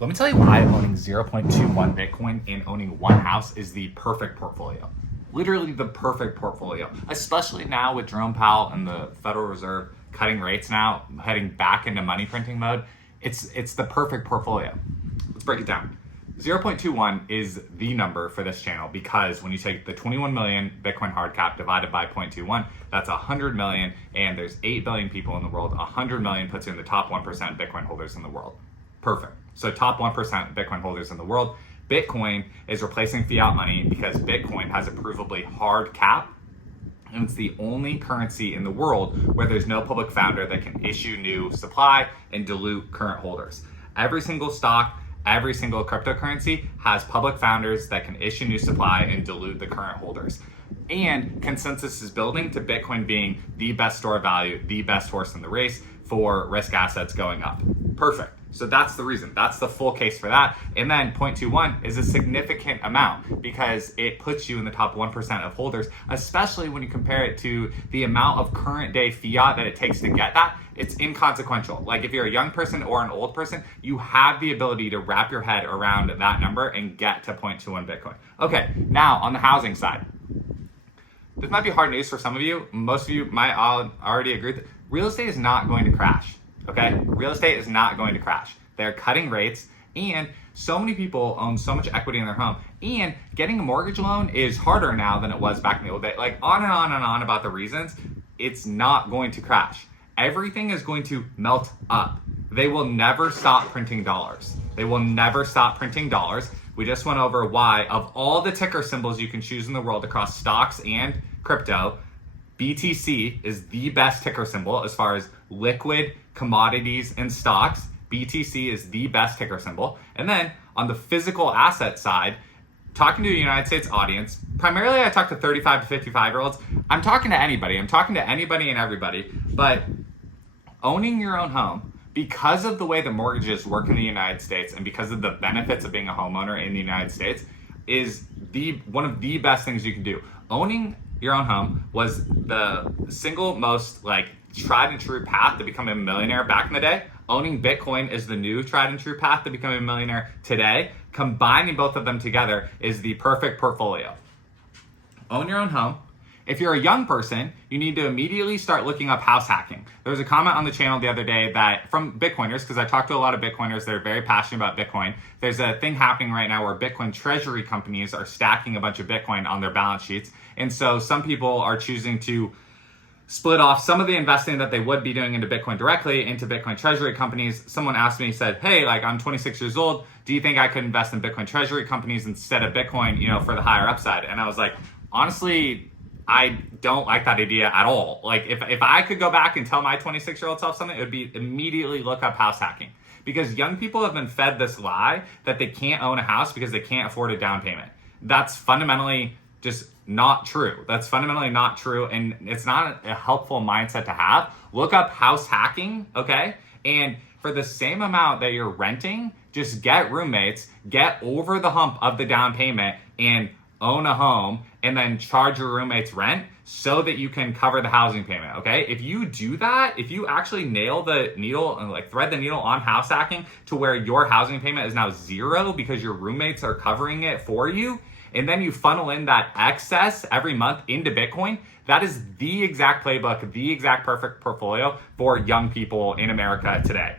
Let me tell you why owning 0.21 Bitcoin and owning one house is the perfect portfolio. Literally the perfect portfolio, especially now with Jerome Powell and the Federal Reserve cutting rates now, heading back into money printing mode. It's the perfect portfolio. Let's break it down. 0.21 is the number for this channel because when you take the 21 million Bitcoin hard cap divided by 0.21, that's 100 million, and there's 8 billion people in the world. 100 million puts you in the top 1% Bitcoin holders in the world. Perfect. So top 1% Bitcoin holders in the world. Bitcoin is replacing fiat money because Bitcoin has a provably hard cap, and it's the only currency in the world where there's no public founder that can issue new supply and dilute current holders. Every single stock, every single cryptocurrency has public founders that can issue new supply and dilute the current holders. And consensus is building to Bitcoin being the best store of value, the best horse in the race for risk assets going up. Perfect. So that's the reason. That's the full case for that. And then 0.21 is a significant amount because it puts you in the top 1% of holders, especially when you compare it to the amount of current day fiat that it takes to get that. It's inconsequential. Like if you're a young person or an old person, you have the ability to wrap your head around that number and get to 0.21 Bitcoin. Okay, now on the housing side. This might be hard news for some of you. Most of you might already agree that real estate is not going to crash. Okay, real estate is not going to crash. They're cutting rates, and so many people own so much equity in their home, and getting a mortgage loan is harder now than it was back in the old day. Like on and on and on about the reasons. It's not going to crash. Everything is going to melt up. They will never stop printing dollars. They will never stop printing dollars. We just went over why, of all the ticker symbols you can choose in the world across stocks and crypto, BTC is the best ticker symbol as far as liquid commodities and stocks. BTC is the best ticker symbol. And then on the physical asset side, talking to a United States audience, primarily I talk to 35 to 55 year olds. I'm talking to anybody. I'm talking to anybody and everybody. But owning your own home, because of the way the mortgages work in the United States and because of the benefits of being a homeowner in the United States, is one of the best things you can do. Owning your own home was the single most tried and true path to becoming a millionaire back in the day. Owning Bitcoin is the new tried and true path to becoming a millionaire today. Combining both of them together is the perfect portfolio. Own your own home. If you're a young person, you need to immediately start looking up house hacking. There was a comment on the channel the other day that from Bitcoiners, because I talked to a lot of Bitcoiners that are very passionate about Bitcoin. There's a thing happening right now where Bitcoin treasury companies are stacking a bunch of Bitcoin on their balance sheets. And so some people are choosing to split off some of the investing that they would be doing into Bitcoin directly into Bitcoin treasury companies. Someone asked me, said, hey, I'm 26 years old. Do you think I could invest in Bitcoin treasury companies instead of Bitcoin, for the higher upside? And I was like, honestly, I don't like that idea at all. If I could go back and tell my 26-year-old self something, it would be immediately look up house hacking. Because young people have been fed this lie that they can't own a house because they can't afford a down payment. That's fundamentally just not true. That's fundamentally not true, and it's not a helpful mindset to have. Look up house hacking, okay? And for the same amount that you're renting, just get roommates, get over the hump of the down payment, and own a home, and then charge your roommates rent so that you can cover the housing payment, okay? If you do that, if you actually nail the needle and thread the needle on house hacking to where your housing payment is now zero because your roommates are covering it for you, and then you funnel in that excess every month into Bitcoin, that is the exact playbook, the exact perfect portfolio for young people in America today.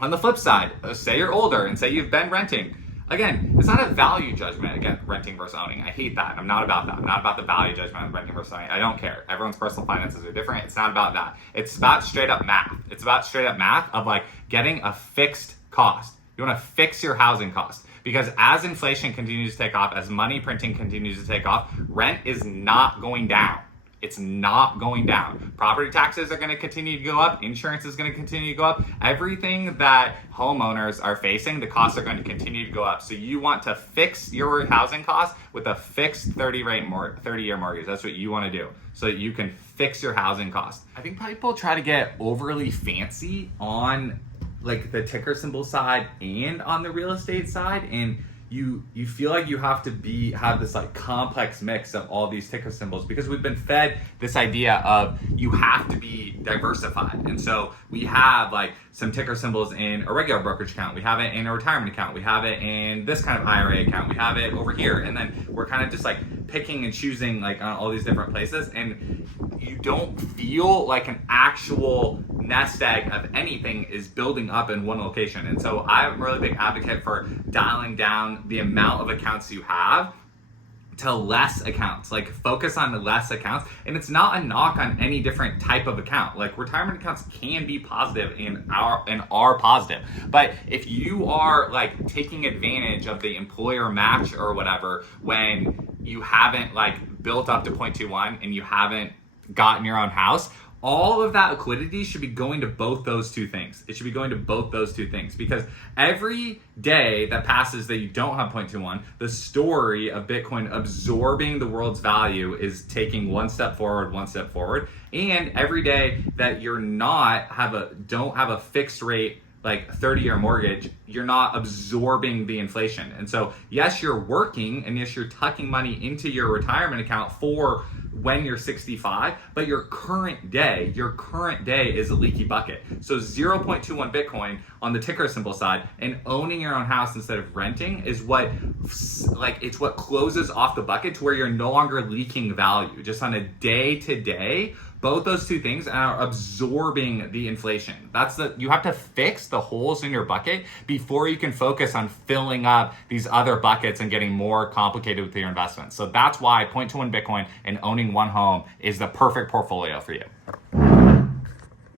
On the flip side, say you're older and say you've been renting. Again, it's not a value judgment, again, renting versus owning. I hate that. I'm not about that. I'm not about the value judgment of renting versus owning. I don't care. Everyone's personal finances are different. It's not about that. It's about straight up math. It's about straight up math of getting a fixed cost. You want to fix your housing cost. Because as inflation continues to take off, as money printing continues to take off, rent is not going down. It's not going down. Property taxes are going to continue to go up. Insurance is going to continue to go up. Everything that homeowners are facing, the costs are going to continue to go up. So you want to fix your housing costs with a fixed 30-year mortgage. That's what you want to do so that you can fix your housing costs. I think people try to get overly fancy on the ticker symbol side and on the real estate side, and you feel like you have to have this like complex mix of all these ticker symbols, because we've been fed this idea of you have to be diversified. And so we have like some ticker symbols in a regular brokerage account, we have it in a retirement account, we have it in this kind of IRA account, we have it over here, and then we're kind of just like picking and choosing like on all these different places, and you don't feel like an actual nest egg of anything is building up in one location. And so I'm a really big advocate for dialing down the amount of accounts you have to less accounts. Like focus on the less accounts. And it's not a knock on any different type of account. Like retirement accounts can be positive and are positive. But if you are like taking advantage of the employer match or whatever, when you haven't like built up to 0.21 and you haven't gotten your own house, all of that liquidity should be going to both those two things. It should be going to both those two things, because every day that passes that you don't have 0.21, the story of Bitcoin absorbing the world's value is taking one step forward, one step forward. And every day that you're don't have a fixed rate like 30-year mortgage, you're not absorbing the inflation. And so yes, you're working, and yes, you're tucking money into your retirement account for when you're 65, but your current day is a leaky bucket. So 0.21 Bitcoin on the ticker symbol side and owning your own house instead of renting is it's what closes off the bucket to where you're no longer leaking value. Just on a day to day, both those two things are absorbing the inflation. You have to fix the holes in your bucket before you can focus on filling up these other buckets and getting more complicated with your investments. So that's why 0.21 Bitcoin and owning one home is the perfect portfolio for you.